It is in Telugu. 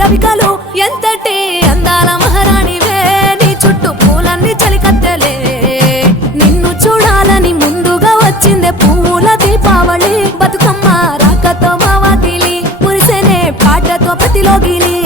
రవికలు ఎంతటి అందాల మహారాణివే నీ చుట్టూ పూలన్నీ చలికత్తెలే నిన్ను చూడాలని ముందుగా వచ్చిందే పువ్వుల దీపావళి బతుకమ్మ రాకతో మా వాకిలి మురిసేనే పాటతో ప్రతిలోగిలి